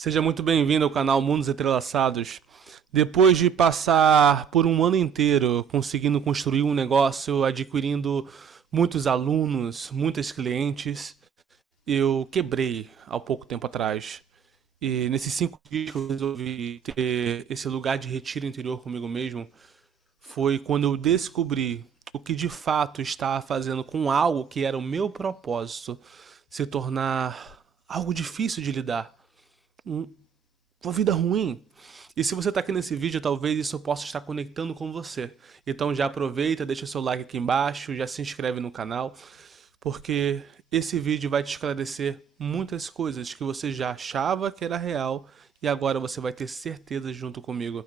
Seja muito bem-vindo ao canal Mundos Entrelaçados. Depois de passar por um ano inteiro conseguindo construir um negócio, adquirindo muitos alunos, muitos clientes, eu quebrei há pouco tempo atrás. E nesses 5 dias que eu resolvi ter esse lugar de retiro interior comigo mesmo, foi quando eu descobri o que de fato estava fazendo com algo que era o meu propósito se tornar algo difícil de lidar, uma vida ruim. E se você está aqui nesse vídeo, talvez isso possa estar conectando com você. Então já aproveita, deixa seu like aqui embaixo, já se inscreve no canal, porque esse vídeo vai te esclarecer muitas coisas que você já achava que era real e agora você vai ter certeza junto comigo.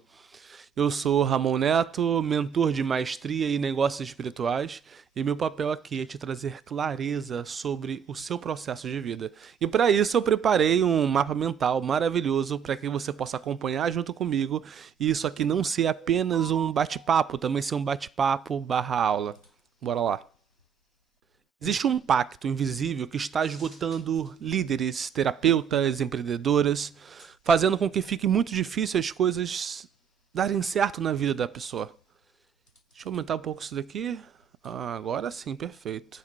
Eu sou Ramon Neto, mentor de maestria e negócios espirituais, e meu papel aqui é te trazer clareza sobre o seu processo de vida. E para isso eu preparei um mapa mental maravilhoso para que você possa acompanhar junto comigo, e isso aqui não ser apenas um bate-papo, também ser um bate-papo barra aula. Bora lá. Existe um pacto invisível que está esgotando líderes, terapeutas, empreendedoras, fazendo com que fique muito difícil as coisas darem certo na vida da pessoa. Deixa eu aumentar um pouco isso daqui. Agora sim, perfeito.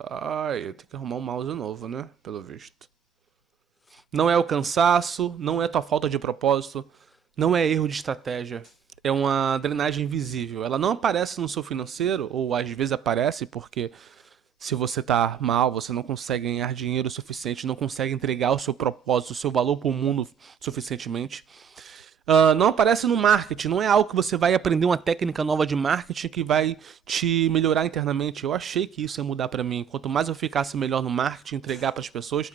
Eu tenho que arrumar um mouse novo, né? Pelo visto. Não é o cansaço, não é tua falta de propósito, não é erro de estratégia. É uma drenagem invisível. Ela não aparece no seu financeiro, ou às vezes aparece porque se você tá mal, você não consegue ganhar dinheiro o suficiente, não consegue entregar o seu propósito, o seu valor para o mundo suficientemente. Não aparece no marketing, não é algo que você vai aprender uma técnica nova de marketing que vai te melhorar internamente. Eu achei que isso ia mudar para mim. Quanto mais eu ficasse melhor no marketing, entregar para as pessoas,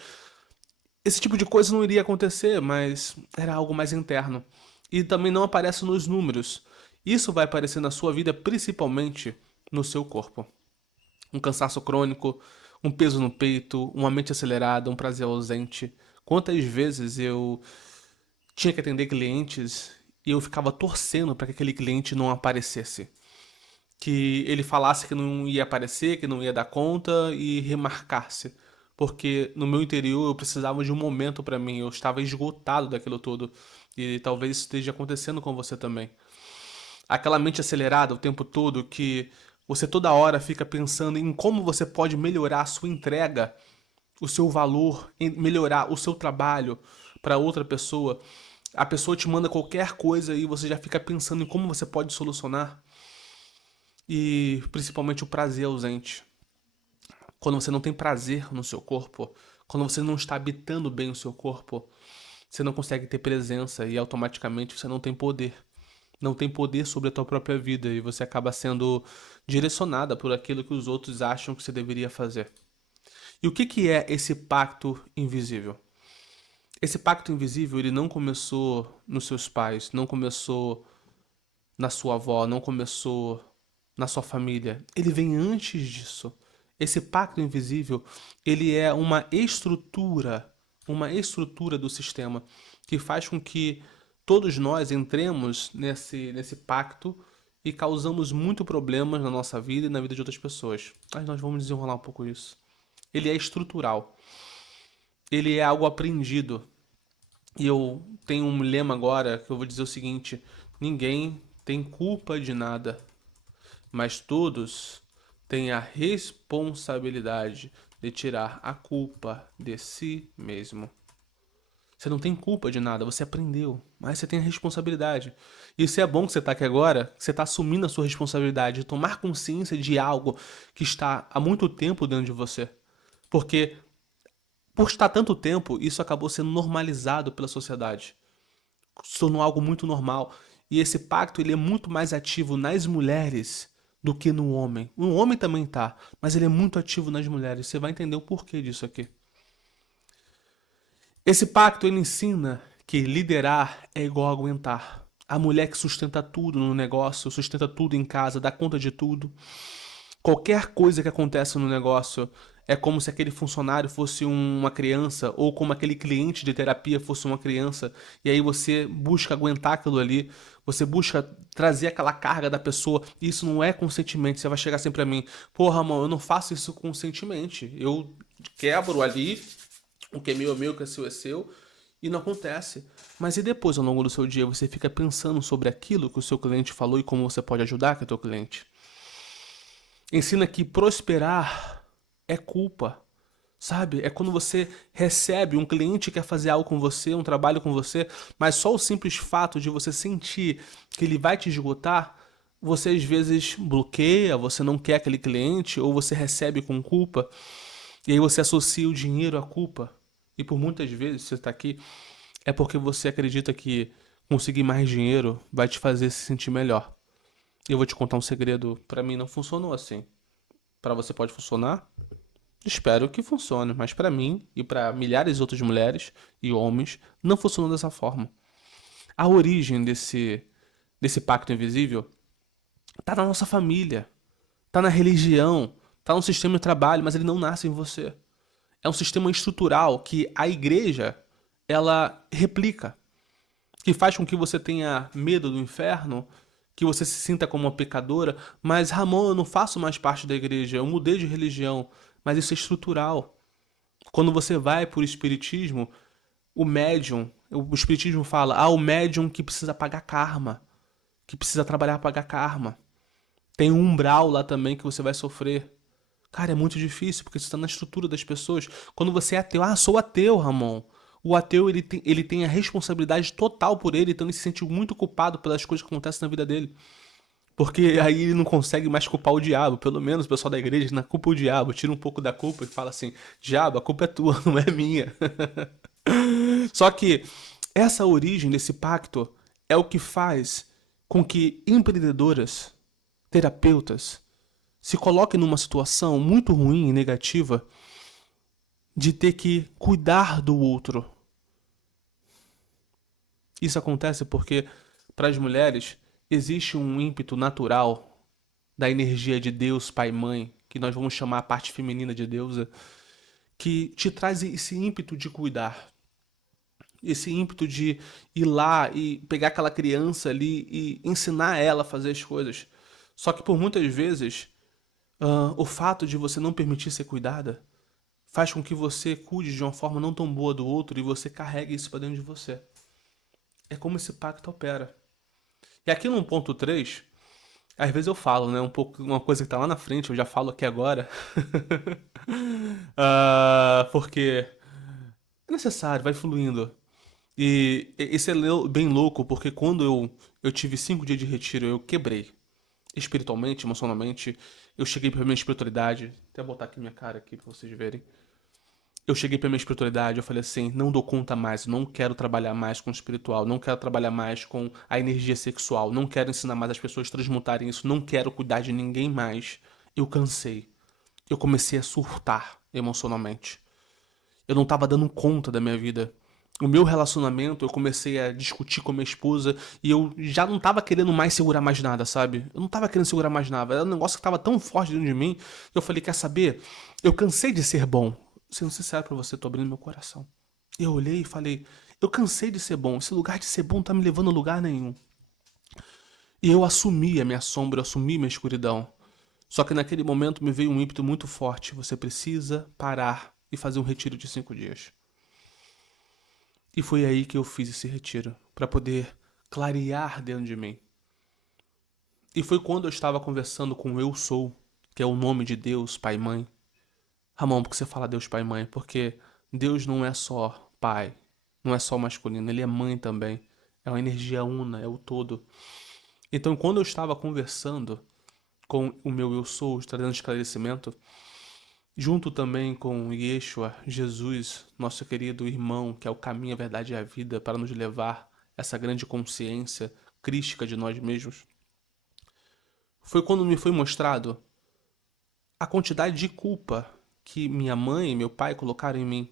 esse tipo de coisa não iria acontecer, mas era algo mais interno. E também não aparece nos números. Isso vai aparecer na sua vida principalmente no seu corpo. Um cansaço crônico, um peso no peito, uma mente acelerada, um prazer ausente. Quantas vezes eu tinha que atender clientes e eu ficava torcendo para que aquele cliente não aparecesse. Que ele falasse que não ia aparecer, que não ia dar conta e remarcasse. Porque no meu interior eu precisava de um momento para mim, eu estava esgotado daquilo tudo. E talvez isso esteja acontecendo com você também. Aquela mente acelerada o tempo todo que você toda hora fica pensando em como você pode melhorar a sua entrega, o seu valor, em melhorar o seu trabalho para outra pessoa. A pessoa te manda qualquer coisa e você já fica pensando em como você pode solucionar. E principalmente o prazer ausente. Quando você não tem prazer no seu corpo, quando você não está habitando bem o seu corpo, você não consegue ter presença e automaticamente você não tem poder. Não tem poder sobre a tua própria vida e você acaba sendo direcionada por aquilo que os outros acham que você deveria fazer. E o que que é esse pacto invisível? Esse pacto invisível, ele não começou nos seus pais, não começou na sua avó, não começou na sua família. Ele vem antes disso. Esse pacto invisível, ele é uma estrutura do sistema que faz com que todos nós entremos nesse pacto e causamos muito problemas na nossa vida e na vida de outras pessoas. Mas nós vamos desenrolar um pouco isso. Ele é estrutural. Ele é algo aprendido. E eu tenho um lema agora que eu vou dizer o seguinte: ninguém tem culpa de nada, mas todos têm a responsabilidade de tirar a culpa de si mesmo. Você não tem culpa de nada, você aprendeu, mas você tem a responsabilidade. E isso é bom que você está aqui agora, que você está assumindo a sua responsabilidade de tomar consciência de algo que está há muito tempo dentro de você. Porque por estar tanto tempo, isso acabou sendo normalizado pela sociedade. Se tornou algo muito normal. E esse pacto ele é muito mais ativo nas mulheres do que no homem. O homem também tá, mas ele é muito ativo nas mulheres. Você vai entender o porquê disso aqui. Esse pacto ele ensina que liderar é igual a aguentar. A mulher que sustenta tudo no negócio, sustenta tudo em casa, dá conta de tudo. Qualquer coisa que acontece no negócio é como se aquele funcionário fosse uma criança ou como aquele cliente de terapia fosse uma criança e aí você busca aguentar aquilo ali, Você busca trazer aquela carga da pessoa. E isso não é conscientemente. Você vai chegar sempre pra mim, pô, Ramon, eu não faço isso conscientemente. Eu quebro ali, o que é meu, o que é seu, e não acontece. Mas e depois, ao longo do seu dia, você fica pensando sobre aquilo que o seu cliente falou e como você pode ajudar que é o teu cliente? Ensina que prosperar é culpa. Sabe? É quando você recebe, um cliente quer fazer algo com você, um trabalho com você, mas só o simples fato de você sentir que ele vai te esgotar, você às vezes bloqueia, você não quer aquele cliente, ou você recebe com culpa, e aí você associa o dinheiro à culpa. E por muitas vezes você está aqui, é porque você acredita que conseguir mais dinheiro vai te fazer se sentir melhor. E eu vou te contar um segredo, pra mim não funcionou assim. Pra você pode funcionar? Espero que funcione, mas pra mim e pra milhares de outras mulheres e homens não funcionou dessa forma. A origem desse pacto invisível tá na nossa família, tá na religião, tá no sistema de trabalho, mas ele não nasce em você. É um sistema estrutural que a igreja ela replica, que faz com que você tenha medo do inferno, que você se sinta como uma pecadora, mas Ramon, eu não faço mais parte da igreja, eu mudei de religião, mas isso é estrutural. Quando você vai por espiritismo, o espiritismo fala, o médium que precisa pagar karma, que precisa trabalhar para pagar karma. Tem um umbral lá também que você vai sofrer. Cara, é muito difícil, porque isso está na estrutura das pessoas. Quando você é ateu, sou ateu, Ramon. O ateu, ele tem a responsabilidade total por ele, então ele se sente muito culpado pelas coisas que acontecem na vida dele. Porque aí ele não consegue mais culpar o diabo. Pelo menos o pessoal da igreja não culpa o diabo. Tira um pouco da culpa e fala assim: diabo, a culpa é tua, não é minha. Só que essa origem desse pacto é o que faz com que empreendedoras, terapeutas, se coloquem numa situação muito ruim e negativa de ter que cuidar do outro. Isso acontece porque, para as mulheres, existe um ímpeto natural da energia de Deus, Pai e Mãe, que nós vamos chamar a parte feminina de deusa, que te traz esse ímpeto de cuidar, esse ímpeto de ir lá e pegar aquela criança ali e ensinar ela a fazer as coisas. Só que por muitas vezes, o fato de você não permitir ser cuidada faz com que você cuide de uma forma não tão boa do outro e você carregue isso para dentro de você. É como esse pacto opera. E aqui no ponto 3 às vezes eu falo, né? Um pouco, uma coisa que tá lá na frente, eu já falo aqui agora. Porque é necessário, vai fluindo. E esse é bem louco, porque quando eu tive 5 dias de retiro, eu quebrei. Espiritualmente, emocionalmente. Eu cheguei pra minha espiritualidade. Até botar aqui minha cara aqui pra vocês verem. Eu cheguei pra minha espiritualidade, eu falei assim, não dou conta mais, não quero trabalhar mais com o espiritual, não quero trabalhar mais com a energia sexual, não quero ensinar mais as pessoas a transmutarem isso, não quero cuidar de ninguém mais. Eu cansei. Eu comecei a surtar emocionalmente. Eu não tava dando conta da minha vida. O meu relacionamento, eu comecei a discutir com a minha esposa e eu já não tava querendo mais segurar mais nada, sabe? Eu não tava querendo segurar mais nada. Era um negócio que tava tão forte dentro de mim. Eu falei, quer saber? Eu cansei de ser bom. Sendo sincero pra você, tô abrindo meu coração. Eu olhei e falei, eu cansei de ser bom. Esse lugar de ser bom tá me levando a lugar nenhum. E eu assumi a minha sombra, eu assumi minha escuridão. Só que naquele momento me veio um ímpeto muito forte. Você precisa parar e fazer um retiro de 5 dias. E foi aí que eu fiz esse retiro, para poder clarear dentro de mim. E foi quando eu estava conversando com o Eu Sou, que é o nome de Deus, Pai e Mãe. Ramon, por que você fala Deus, Pai e Mãe? Porque Deus não é só pai, não é só masculino, ele é mãe também. É uma energia una, é o todo. Então, quando eu estava conversando com o meu Eu Sou, trazendo esclarecimento, junto também com Yeshua, Jesus, nosso querido irmão, que é o caminho, a verdade e a vida, para nos levar a essa grande consciência crística de nós mesmos, foi quando me foi mostrado a quantidade de culpa que minha mãe e meu pai colocaram em mim.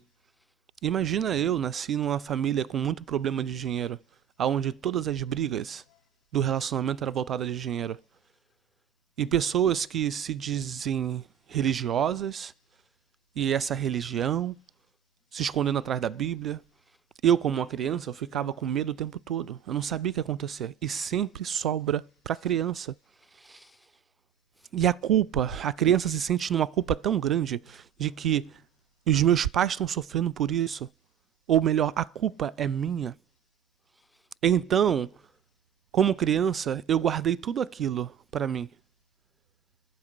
Imagina eu nasci numa família com muito problema de dinheiro, aonde todas as brigas do relacionamento eram voltadas de dinheiro. E pessoas que se dizem religiosas, e essa religião, se escondendo atrás da Bíblia, Eu, como uma criança, eu ficava com medo o tempo todo. Eu não sabia o que ia acontecer. E sempre sobra pra criança. E a culpa, a criança se sente numa culpa tão grande de que os meus pais estão sofrendo por isso. Ou melhor, a culpa é minha. Então, como criança, eu guardei tudo aquilo pra mim.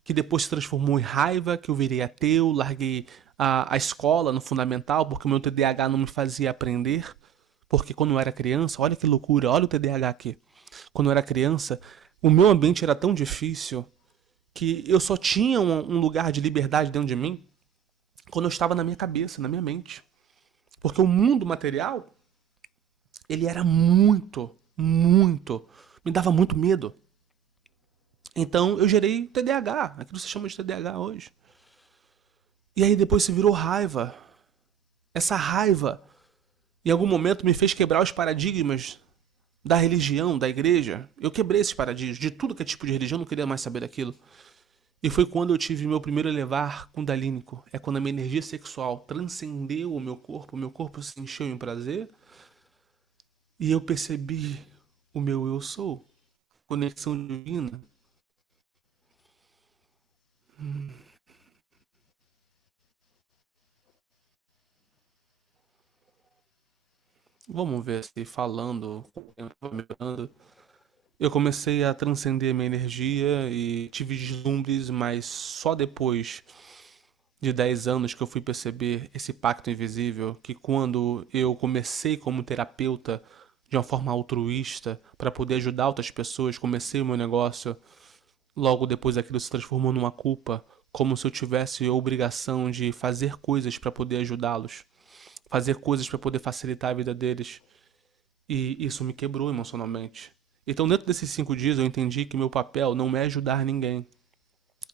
Que depois se transformou em raiva, que eu virei ateu, larguei a escola no fundamental, porque o meu TDAH não me fazia aprender. Porque quando eu era criança, olha que loucura, olha o TDAH aqui. Quando eu era criança, o meu ambiente era tão difícil que eu só tinha um lugar de liberdade dentro de mim quando eu estava na minha cabeça, na minha mente. Porque o mundo material, ele era muito, me dava muito medo. Então eu gerei TDAH, aquilo que se chama de TDAH hoje. E aí depois se virou raiva. Essa raiva, em algum momento, me fez quebrar os paradigmas da religião, da igreja. Eu quebrei esses paradigmas. De tudo que é tipo de religião, eu não queria mais saber daquilo. E foi quando eu tive meu primeiro elevar kundalínico. É quando a minha energia sexual transcendeu o meu corpo se encheu em prazer. E eu percebi o meu eu sou. Conexão divina. Vamos ver se falando, com o tempo vai melhorando. Eu comecei a transcender minha energia e tive deslumbres, mas só depois de 10 anos que eu fui perceber esse pacto invisível, que quando eu comecei como terapeuta de uma forma altruísta para poder ajudar outras pessoas, comecei o meu negócio, logo depois aquilo se transformou numa culpa, como se eu tivesse a obrigação de fazer coisas para poder ajudá-los, fazer coisas para poder facilitar a vida deles. E isso me quebrou emocionalmente. Então, dentro desses 5 dias, eu entendi que meu papel não é ajudar ninguém.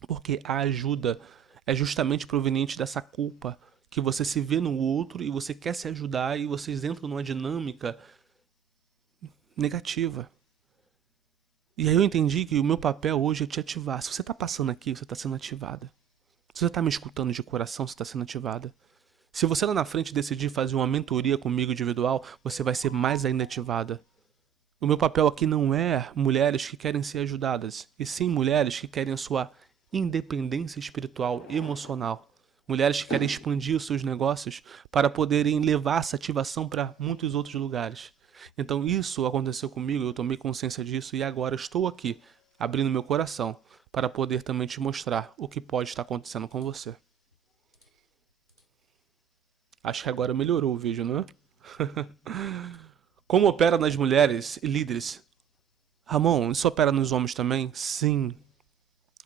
Porque a ajuda é justamente proveniente dessa culpa que você se vê no outro e você quer se ajudar e vocês entram numa dinâmica negativa. E aí eu entendi que o meu papel hoje é te ativar. Se você tá passando aqui, você tá sendo ativada. Se você tá me escutando de coração, você tá sendo ativada. Se você lá na frente decidir fazer uma mentoria comigo individual, você vai ser mais ainda ativada. O meu papel aqui não é mulheres que querem ser ajudadas, e sim mulheres que querem a sua independência espiritual, emocional. Mulheres que querem expandir os seus negócios para poderem levar essa ativação para muitos outros lugares. Então isso aconteceu comigo, eu tomei consciência disso e agora estou aqui, abrindo meu coração para poder também te mostrar o que pode estar acontecendo com você. Acho que agora melhorou o vídeo, não é? Como opera nas mulheres e líderes? Ramon, isso opera nos homens também? Sim,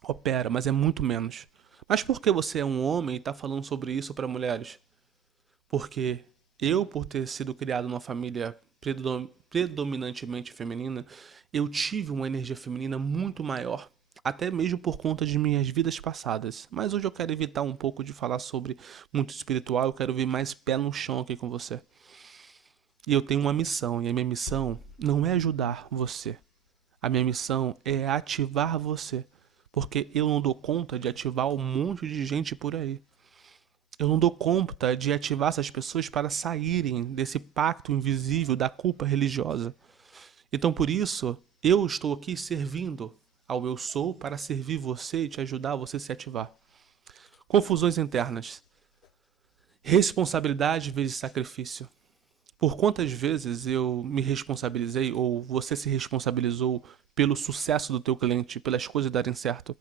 opera, mas é muito menos. Mas por que você é um homem e está falando sobre isso para mulheres? Porque eu, por ter sido criado numa família predominantemente feminina, eu tive uma energia feminina muito maior. Até mesmo por conta de minhas vidas passadas. Mas hoje eu quero evitar um pouco de falar sobre muito espiritual, eu quero vir mais pé no chão aqui com você. E eu tenho uma missão, e a minha missão não é ajudar você. A minha missão é ativar você, porque eu não dou conta de ativar um monte de gente por aí. Eu não dou conta de ativar essas pessoas para saírem desse pacto invisível da culpa religiosa. Então, por isso, eu estou aqui servindo ao eu sou para servir você e te ajudar a você se ativar. Confusões internas. Responsabilidade vezes sacrifício. Por quantas vezes eu me responsabilizei ou você se responsabilizou pelo sucesso do teu cliente, pelas coisas darem certo?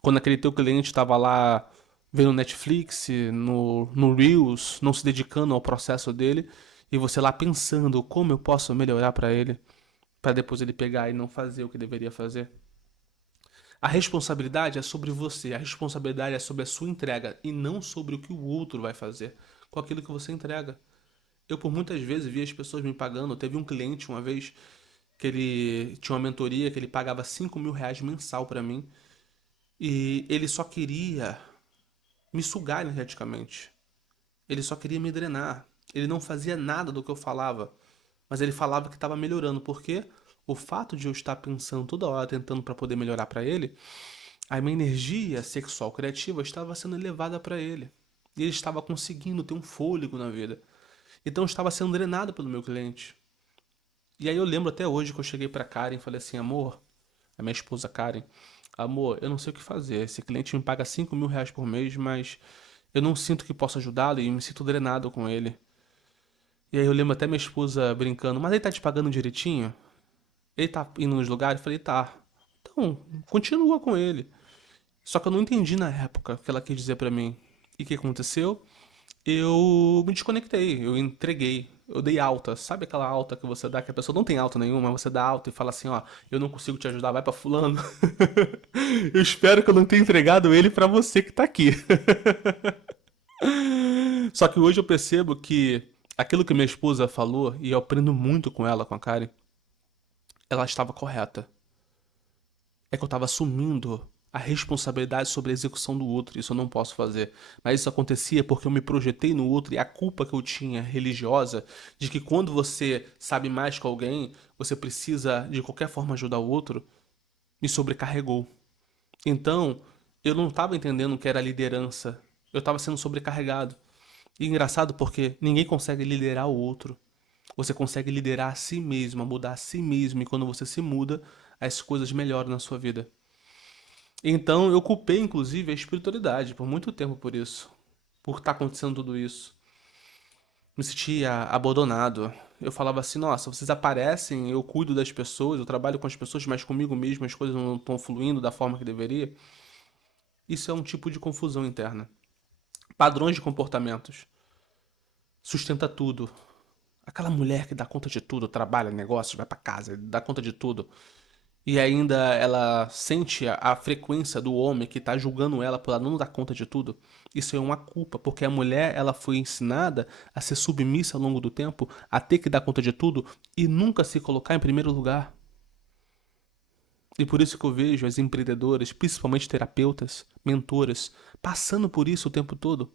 Quando aquele teu cliente estava lá vendo Netflix, no Reels, não se dedicando ao processo dele, e você lá pensando como eu posso melhorar para depois ele pegar e não fazer o que deveria fazer. A responsabilidade é sobre você, a responsabilidade é sobre a sua entrega e não sobre o que o outro vai fazer com aquilo que você entrega. Eu por muitas vezes vi as pessoas me pagando. Teve um cliente uma vez que ele tinha uma mentoria que ele pagava R$ 5.000 mensal pra mim e ele só queria me sugar energeticamente. Ele só queria me drenar. Ele não fazia nada do que eu falava, mas ele falava que estava melhorando porque o fato de eu estar pensando toda hora tentando para poder melhorar para ele, a minha energia sexual criativa estava sendo elevada para ele. E ele estava conseguindo ter um fôlego na vida. Então eu estava sendo drenado pelo meu cliente. E aí eu lembro até hoje que eu cheguei pra Karen e falei assim, amor, a minha esposa Karen, amor, eu não sei o que fazer. Esse cliente me paga R$ 5.000 por mês, mas eu não sinto que posso ajudá-lo e me sinto drenado com ele. E aí eu lembro até minha esposa brincando, mas ele tá te pagando direitinho? Ele tá indo nos lugares? Eu falei, tá. Então, continua com ele. Só que eu não entendi na época o que ela quis dizer pra mim. E o que aconteceu? Eu me desconectei, eu entreguei, eu dei alta. Sabe aquela alta que você dá, que a pessoa não tem alta nenhuma, mas você dá alta e fala assim, ó, eu não consigo te ajudar, vai pra fulano. Eu espero que eu não tenha entregado ele pra você que tá aqui. Só que hoje eu percebo que aquilo que minha esposa falou, e eu aprendo muito com ela, com a Karen, ela estava correta. É que eu estava assumindo a responsabilidade sobre a execução do outro. Isso eu não posso fazer. Mas isso acontecia porque eu me projetei no outro e a culpa que eu tinha religiosa de que quando você sabe mais que alguém, você precisa de qualquer forma ajudar o outro, me sobrecarregou. Então, eu não estava entendendo o que era liderança. Eu estava sendo sobrecarregado. E engraçado porque ninguém consegue liderar o outro. Você consegue liderar a si mesmo, mudar a si mesmo, e quando você se muda, as coisas melhoram na sua vida. Então eu culpei, inclusive, a espiritualidade por muito tempo por isso. Por estar acontecendo tudo isso. Me sentia abandonado. Eu falava assim, nossa, vocês aparecem, eu cuido das pessoas, eu trabalho com as pessoas, mas comigo mesmo as coisas não estão fluindo da forma que deveria. Isso é um tipo de confusão interna. Padrões de comportamentos. Sustenta tudo. Aquela mulher que dá conta de tudo, trabalha, negócios, vai pra casa, dá conta de tudo. E ainda ela sente a frequência do homem que tá julgando ela por ela não dar conta de tudo. Isso é uma culpa, porque a mulher ela foi ensinada a ser submissa ao longo do tempo, a ter que dar conta de tudo e nunca se colocar em primeiro lugar. E por isso que eu vejo as empreendedoras, principalmente terapeutas, mentoras, passando por isso o tempo todo,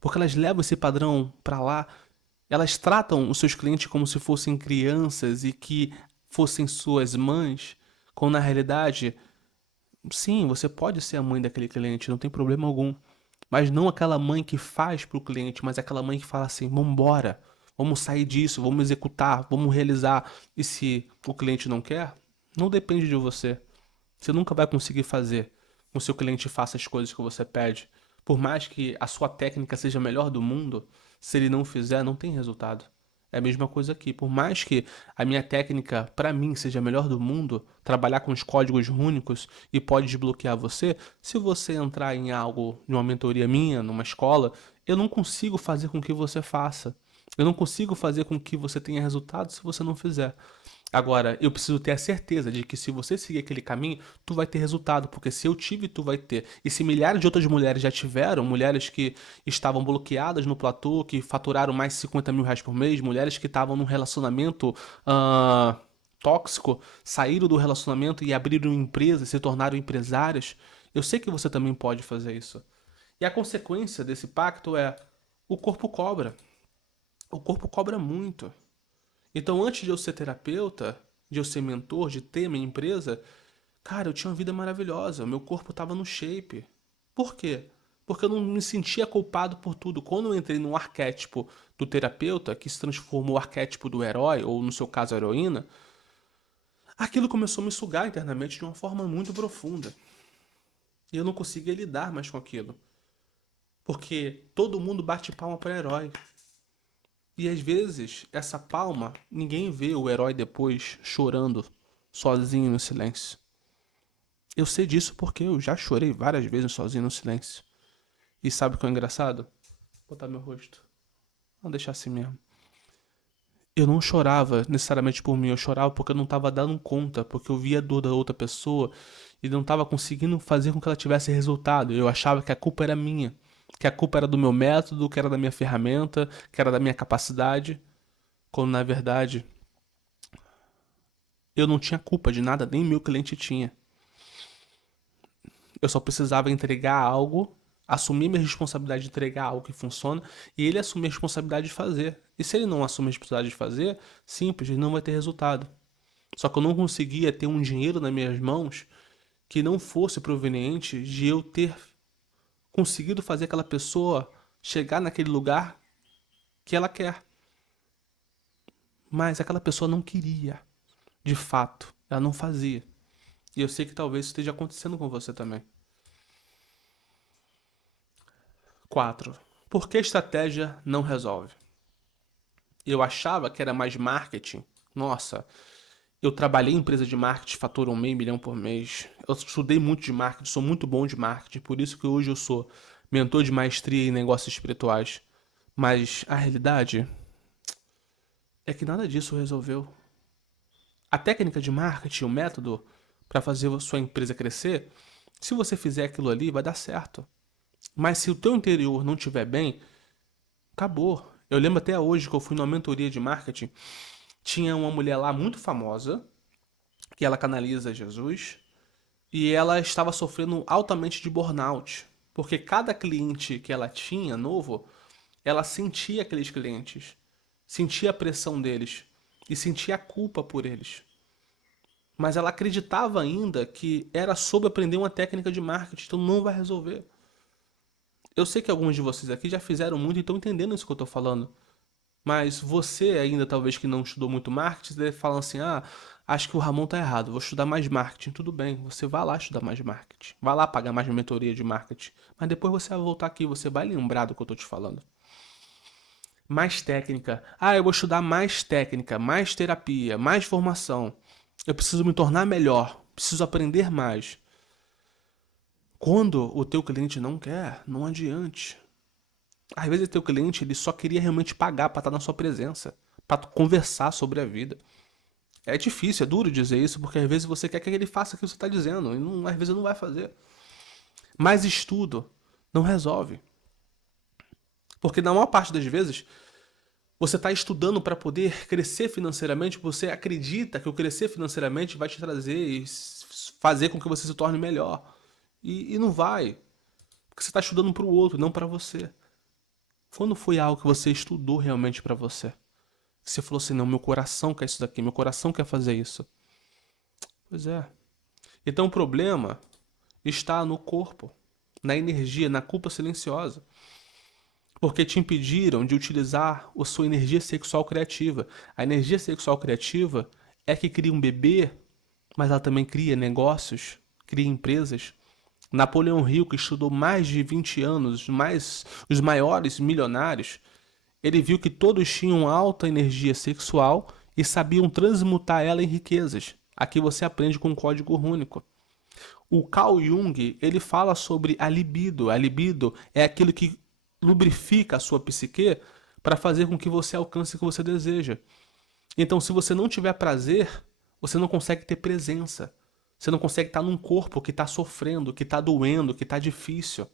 porque elas levam esse padrão pra lá, elas tratam os seus clientes como se fossem crianças e que fossem suas mães, quando na realidade sim, você pode ser a mãe daquele cliente, não tem problema algum. Mas não aquela mãe que faz pro cliente, mas aquela mãe que fala assim: vambora, vamos sair disso, vamos executar, vamos realizar. E se o cliente não quer, não depende de você. Você nunca vai conseguir fazer com que o seu cliente faça as coisas que você pede. Por mais que a sua técnica seja a melhor do mundo, se ele não fizer, não tem resultado. É a mesma coisa aqui. Por mais que a minha técnica, pra mim, seja a melhor do mundo, trabalhar com os códigos únicos e pode desbloquear você, se você entrar em algo, numa mentoria minha, numa escola, eu não consigo fazer com que você faça. Eu não consigo fazer com que você tenha resultado se você não fizer. Agora, eu preciso ter a certeza de que se você seguir aquele caminho, tu vai ter resultado, porque se eu tive, tu vai ter. E se milhares de outras mulheres já tiveram, mulheres que estavam bloqueadas no platô, que faturaram mais de R$ 50.000 por mês, mulheres que estavam num relacionamento tóxico, saíram do relacionamento e abriram empresas, se tornaram empresárias, eu sei que você também pode fazer isso. E a consequência desse pacto é o corpo cobra. O corpo cobra muito. Então, antes de eu ser terapeuta, de eu ser mentor, de ter minha empresa, cara, eu tinha uma vida maravilhosa. Meu corpo tava no shape. Por quê? Porque eu não me sentia culpado por tudo. Quando eu entrei no arquétipo do terapeuta, que se transformou no arquétipo do herói, ou no seu caso, a heroína, aquilo começou a me sugar internamente de uma forma muito profunda. E eu não conseguia lidar mais com aquilo. Porque todo mundo bate palma para herói. E às vezes, essa palma, ninguém vê o herói depois chorando, sozinho no silêncio. Eu sei disso porque eu já chorei várias vezes sozinho no silêncio. E sabe o que é engraçado? Vou botar meu rosto. Vamos deixar assim mesmo. Eu não chorava necessariamente por mim, eu chorava porque eu não estava dando conta, porque eu via a dor da outra pessoa e não estava conseguindo fazer com que ela tivesse resultado. Eu achava que a culpa era minha, que a culpa era do meu método, que era da minha ferramenta, que era da minha capacidade, quando na verdade eu não tinha culpa de nada, nem meu cliente tinha. Eu só precisava entregar algo, assumir minha responsabilidade de entregar algo que funciona e ele assumir a responsabilidade de fazer. E se ele não assumir a responsabilidade de fazer, simples, ele não vai ter resultado. Só que eu não conseguia ter um dinheiro nas minhas mãos que não fosse proveniente de eu ter conseguido fazer aquela pessoa chegar naquele lugar que ela quer. mas aquela pessoa não queria, de fato, ela não fazia. E eu sei que talvez isso esteja acontecendo com você também. 4. Por que estratégia não resolve? Eu achava que era mais marketing. Nossa, eu trabalhei em empresa de marketing, faturo 500 mil por mês. Eu estudei muito de marketing, sou muito bom de marketing, por isso que hoje eu sou mentor de maestria em negócios espirituais. Mas a realidade é que nada disso resolveu. A técnica de marketing, o método para fazer a sua empresa crescer, se você fizer aquilo ali, vai dar certo. Mas se o teu interior não estiver bem, acabou. Eu lembro até hoje que eu fui numa mentoria de marketing, tinha uma mulher lá muito famosa, que ela canaliza Jesus, e ela estava sofrendo altamente de burnout, porque cada cliente que ela tinha novo, ela sentia aqueles clientes, sentia a pressão deles e sentia a culpa por eles. Mas ela acreditava ainda que era sobre aprender uma técnica de marketing, então não vai resolver. Eu sei que alguns de vocês aqui já fizeram muito e estão entendendo isso que eu estou falando. Mas você ainda, talvez que não estudou muito marketing, deve falar assim, acho que o Ramon tá errado, vou estudar mais marketing. Tudo bem, você vai lá estudar mais marketing. Vai lá pagar mais mentoria de marketing. Mas depois você vai voltar aqui, você vai lembrar do que eu tô te falando. Mais técnica. Eu vou estudar mais técnica, mais terapia, mais formação. Eu preciso me tornar melhor, preciso aprender mais. Quando o teu cliente não quer, não adiante. Às vezes o teu cliente ele só queria realmente pagar para estar na sua presença, para conversar sobre a vida. É difícil, é duro dizer isso, porque às vezes você quer que ele faça o que você está dizendo, e não, às vezes não vai fazer. Mas estudo não resolve. Porque na maior parte das vezes, você está estudando para poder crescer financeiramente, você acredita que o crescer financeiramente vai te trazer e fazer com que você se torne melhor. E não vai. Porque você está estudando para o outro, não para você. Quando foi algo que você estudou realmente para você? Você falou assim, não, meu coração quer isso daqui, meu coração quer fazer isso. Pois é. Então o problema está no corpo, na energia, na culpa silenciosa. Porque te impediram de utilizar a sua energia sexual criativa. A energia sexual criativa é que cria um bebê, mas ela também cria negócios, cria empresas. Napoleão Hill, que estudou mais de 20 anos, os maiores milionários, ele viu que todos tinham alta energia sexual e sabiam transmutar ela em riquezas. Aqui você aprende com um código rúnico. O Carl Jung, ele fala sobre a libido. A libido é aquilo que lubrifica a sua psique para fazer com que você alcance o que você deseja. Então, se você não tiver prazer, você não consegue ter presença. Você não consegue estar num corpo que está sofrendo, que está doendo, que está difícil.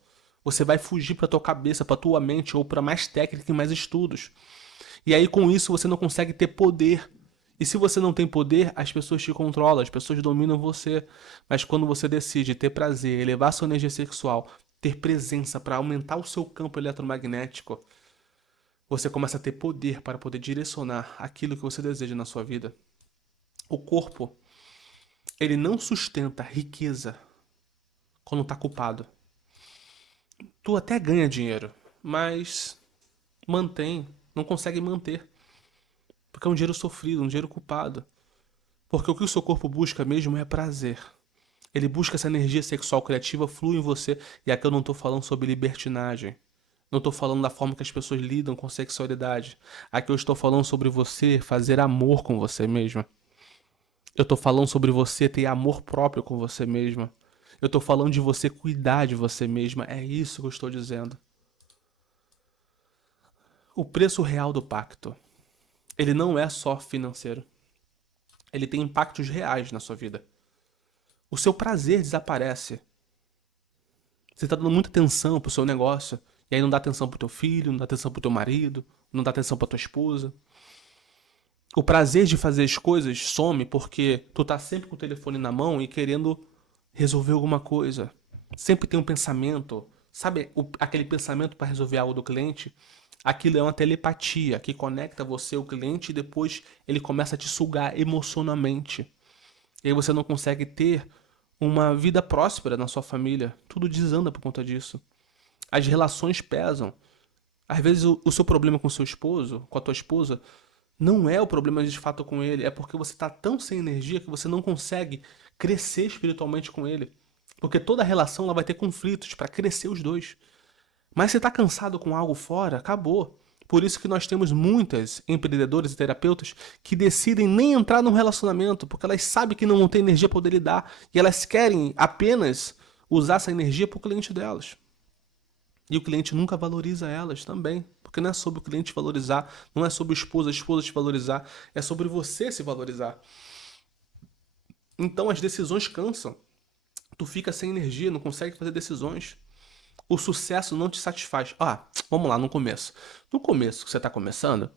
Você vai fugir para tua cabeça, para tua mente ou para mais técnica e mais estudos. E aí com isso você não consegue ter poder. E se você não tem poder, as pessoas te controlam, as pessoas dominam você. Mas quando você decide ter prazer, elevar sua energia sexual, ter presença para aumentar o seu campo eletromagnético, você começa a ter poder para poder direcionar aquilo que você deseja na sua vida. O corpo, ele não sustenta riqueza quando está culpado. Tu até ganha dinheiro, mas não consegue manter. Porque é um dinheiro sofrido, um dinheiro culpado. Porque o que o seu corpo busca mesmo é prazer. Ele busca essa energia sexual criativa flui em você. E aqui eu não estou falando sobre libertinagem. Não estou falando da forma que as pessoas lidam com sexualidade. Aqui eu estou falando sobre você fazer amor com você mesma. Eu estou falando sobre você ter amor próprio com você mesma. Eu estou falando de você cuidar de você mesma. É isso que eu estou dizendo. O preço real do pacto, ele não é só financeiro. Ele tem impactos reais na sua vida. O seu prazer desaparece. Você está dando muita atenção pro seu negócio, e aí não dá atenção pro teu filho, não dá atenção pro teu marido, não dá atenção pra tua esposa. O prazer de fazer as coisas some porque tu tá sempre com o telefone na mão e querendo resolver alguma coisa. Sempre tem um pensamento, sabe aquele pensamento para resolver algo do cliente? Aquilo é uma telepatia que conecta você ao cliente e depois ele começa a te sugar emocionalmente. E aí você não consegue ter uma vida próspera na sua família. Tudo desanda por conta disso. As relações pesam. Às vezes o seu problema com seu esposo, com a tua esposa, Não é o problema de fato com ele, é porque você tá tão sem energia que você não consegue crescer espiritualmente com ele. Porque toda relação ela vai ter conflitos para crescer os dois. Mas se tá cansado com algo fora, acabou. Por isso que nós temos muitas empreendedoras e terapeutas que decidem nem entrar num relacionamento, porque elas sabem que não vão ter energia para poder lidar e elas querem apenas usar essa energia para o cliente delas. E o cliente nunca valoriza elas também. Porque não é sobre o cliente valorizar, não é sobre a esposa te valorizar, é sobre você se valorizar. Então as decisões cansam. Tu fica sem energia, não consegue fazer decisões. O sucesso não te satisfaz. Vamos lá no começo. No começo que você está começando,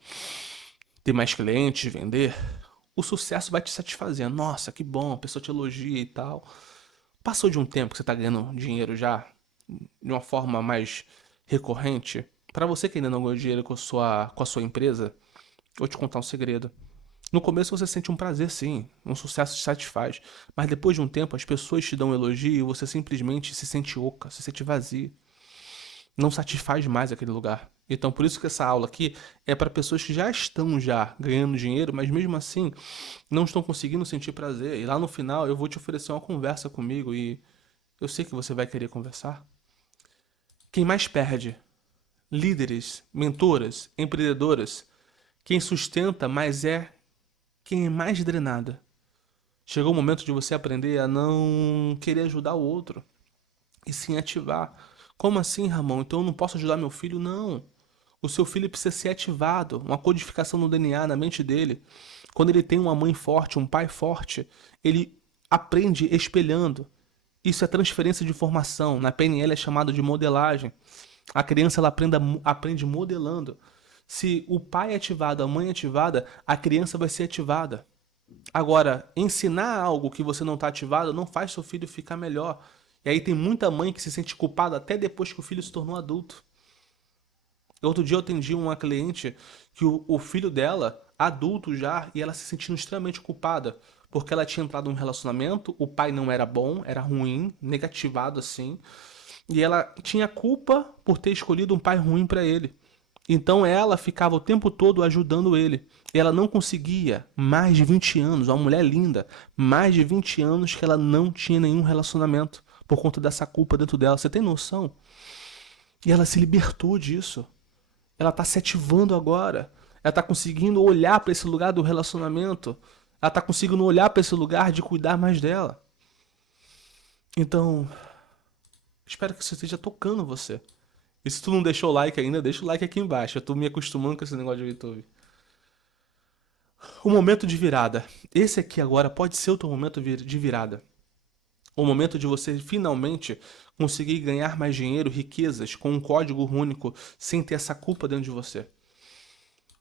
ter mais clientes, vender, o sucesso vai te satisfazer. Nossa, que bom, a pessoa te elogia e tal. Passou de um tempo que você está ganhando dinheiro já, de uma forma mais recorrente, para você que ainda não ganhou dinheiro com a sua empresa, vou te contar um segredo. No começo você sente um prazer, sim, um sucesso te satisfaz, mas depois de um tempo as pessoas te dão um elogio e você simplesmente se sente oca, se sente vazio. Não satisfaz mais aquele lugar. Então por isso que essa aula aqui é para pessoas que já estão ganhando dinheiro, mas mesmo assim não estão conseguindo sentir prazer. E lá no final eu vou te oferecer uma conversa comigo e eu sei que você vai querer conversar. Quem mais perde? Líderes, mentoras, empreendedoras. Quem sustenta mais é quem é mais drenada. Chegou o momento de você aprender a não querer ajudar o outro e sim ativar. Como assim, Ramon? Então eu não posso ajudar meu filho? Não. O seu filho precisa ser ativado, uma codificação no DNA, na mente dele. Quando ele tem uma mãe forte, um pai forte, ele aprende espelhando. Isso é transferência de informação. Na PNL é chamado de modelagem. A criança ela aprende modelando. Se o pai é ativado, a mãe é ativada, a criança vai ser ativada. Agora, ensinar algo que você não está ativado não faz seu filho ficar melhor. E aí tem muita mãe que se sente culpada até depois que o filho se tornou adulto. Outro dia eu atendi uma cliente que o filho dela, adulto já, e ela se sentindo extremamente culpada. Porque ela tinha entrado num relacionamento, o pai não era bom, era ruim, negativado assim. E ela tinha culpa por ter escolhido um pai ruim para ele. Então ela ficava o tempo todo ajudando ele. E ela não conseguia, mais de 20 anos, uma mulher linda, mais de 20 anos que ela não tinha nenhum relacionamento por conta dessa culpa dentro dela. Você tem noção? E ela se libertou disso. Ela tá se ativando agora. Ela tá conseguindo olhar para esse lugar do relacionamento. Ela tá conseguindo olhar para esse lugar de cuidar mais dela. Então, espero que isso esteja tocando você. E se tu não deixou o like ainda, deixa o like aqui embaixo. Eu tô me acostumando com esse negócio de YouTube. O momento de virada. Esse aqui agora pode ser o teu momento de virada. O momento de você finalmente conseguir ganhar mais dinheiro, riquezas, com um código único, sem ter essa culpa dentro de você.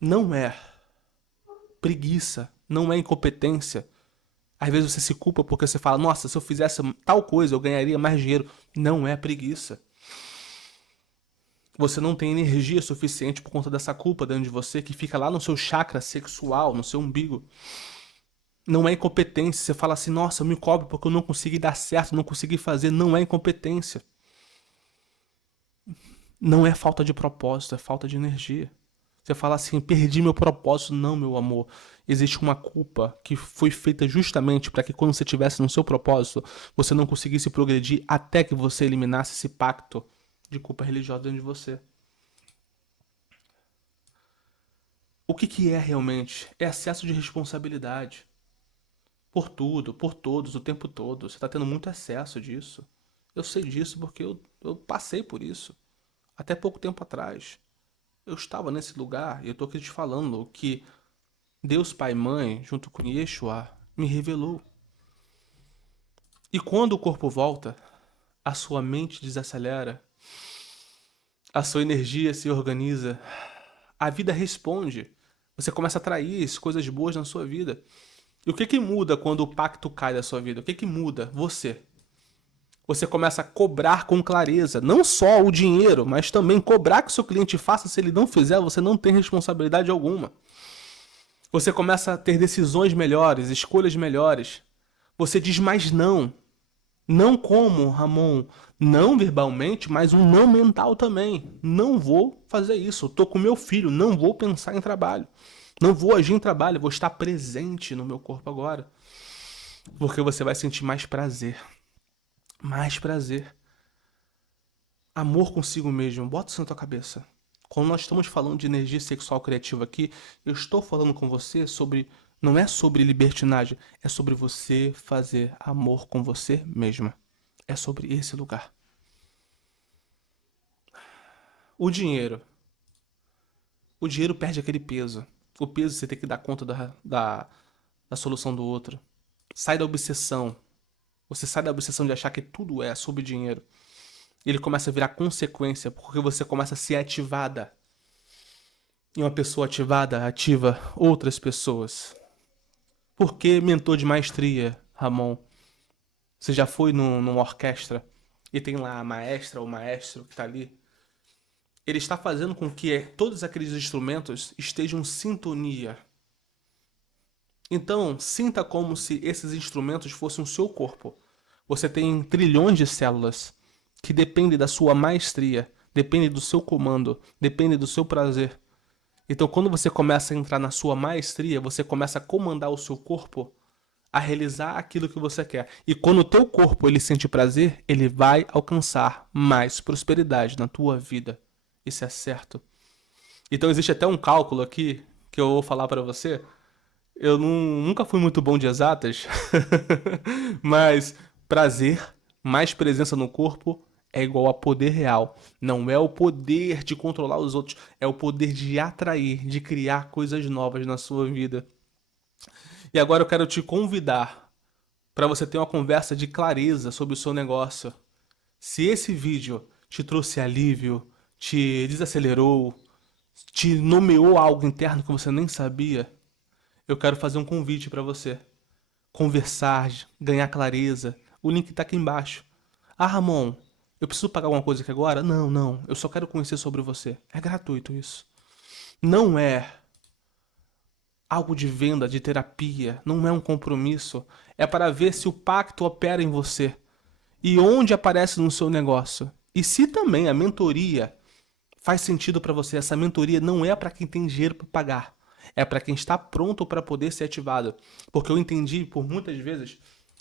Não é preguiça, não é incompetência. Às vezes você se culpa porque você fala, nossa, se eu fizesse tal coisa eu ganharia mais dinheiro. Não é preguiça. Você não tem energia suficiente por conta dessa culpa dentro de você que fica lá no seu chakra sexual, no seu umbigo. Não é incompetência. Você fala assim, nossa, eu me cobro porque eu não consegui dar certo, não consegui fazer. Não é incompetência. Não é falta de propósito, é falta de energia. Você fala assim, perdi meu propósito. Não, meu amor. Existe uma culpa que foi feita justamente para que quando você estivesse no seu propósito, você não conseguisse progredir até que você eliminasse esse pacto de culpa religiosa dentro de você. O que é realmente? É excesso de responsabilidade. Por tudo, por todos, o tempo todo. Você está tendo muito excesso disso. Eu sei disso porque eu passei por isso. Até pouco tempo atrás. Eu estava nesse lugar e eu estou aqui te falando que Deus Pai e Mãe, junto com Yeshua, me revelou. E quando o corpo volta, a sua mente desacelera, a sua energia se organiza, a vida responde. Você começa a atrair as coisas boas na sua vida. E o que muda quando o pacto cai da sua vida? O que muda? Você. Você começa a cobrar com clareza, não só o dinheiro, mas também cobrar que o seu cliente faça. Se ele não fizer, você não tem responsabilidade alguma. Você começa a ter decisões melhores, escolhas melhores. Você diz mais não. Não como, Ramon, não verbalmente, mas um não mental também. Não vou fazer isso. Eu tô com meu filho, não vou pensar em trabalho. Não vou agir em trabalho, vou estar presente no meu corpo agora. Porque você vai sentir mais prazer. Mais prazer. Amor consigo mesmo. Bota isso na tua cabeça. Quando nós estamos falando de energia sexual criativa aqui, eu estou falando com você sobre. Não é sobre libertinagem, é sobre você fazer amor com você mesma. É sobre esse lugar. O dinheiro. O dinheiro perde aquele peso. O peso você tem que dar conta da solução do outro. Sai da obsessão. Você sai da obsessão de achar que tudo é sobre dinheiro. Ele começa a virar consequência, porque você começa a ser ativada. E uma pessoa ativada ativa outras pessoas. Por que mentor de maestria, Ramon? Você já foi numa orquestra e tem lá a maestra ou maestro que está ali? Ele está fazendo com que todos aqueles instrumentos estejam em sintonia. Então, sinta como se esses instrumentos fossem o seu corpo. Você tem trilhões de células que dependem da sua maestria, dependem do seu comando, dependem do seu prazer. Então, quando você começa a entrar na sua maestria, você começa a comandar o seu corpo a realizar aquilo que você quer. E quando o teu corpo ele sente prazer, ele vai alcançar mais prosperidade na tua vida. Isso é certo. Então existe até um cálculo aqui que eu vou falar para você. Eu nunca fui muito bom de exatas, mas prazer mais presença no corpo é igual a poder real. Não é o poder de controlar os outros, é o poder de atrair, de criar coisas novas na sua vida. E agora eu quero te convidar para você ter uma conversa de clareza sobre o seu negócio. Se esse vídeo te trouxe alívio, te desacelerou, te nomeou algo interno que você nem sabia, eu quero fazer um convite para você. Conversar, ganhar clareza. O link tá aqui embaixo. Ah, Ramon, eu preciso pagar alguma coisa aqui agora? Não, não. Eu só quero conhecer sobre você. É gratuito isso. Não é algo de venda, de terapia. Não é um compromisso. É para ver se o pacto opera em você. E onde aparece no seu negócio. E se também a mentoria faz sentido para você. Essa mentoria não é para quem tem dinheiro para pagar. É para quem está pronto para poder ser ativado. Porque eu entendi, por muitas vezes,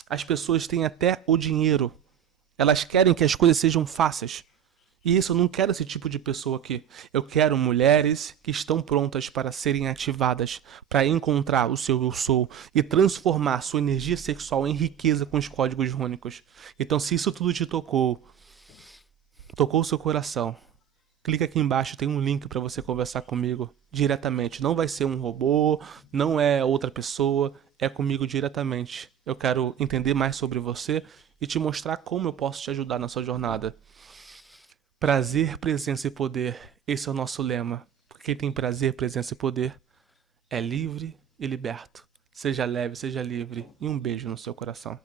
as pessoas têm até o dinheiro. Elas querem que as coisas sejam fáceis. E isso eu não quero esse tipo de pessoa aqui. Eu quero mulheres que estão prontas para serem ativadas, para encontrar o seu eu sou e transformar sua energia sexual em riqueza com os códigos rônicos. Então, se isso tudo te tocou o seu coração, clica aqui embaixo, tem um link para você conversar comigo diretamente. Não vai ser um robô, não é outra pessoa, é comigo diretamente. Eu quero entender mais sobre você e te mostrar como eu posso te ajudar na sua jornada. Prazer, presença e poder. Esse é o nosso lema. Quem tem prazer, presença e poder é livre e liberto. Seja leve, seja livre e um beijo no seu coração.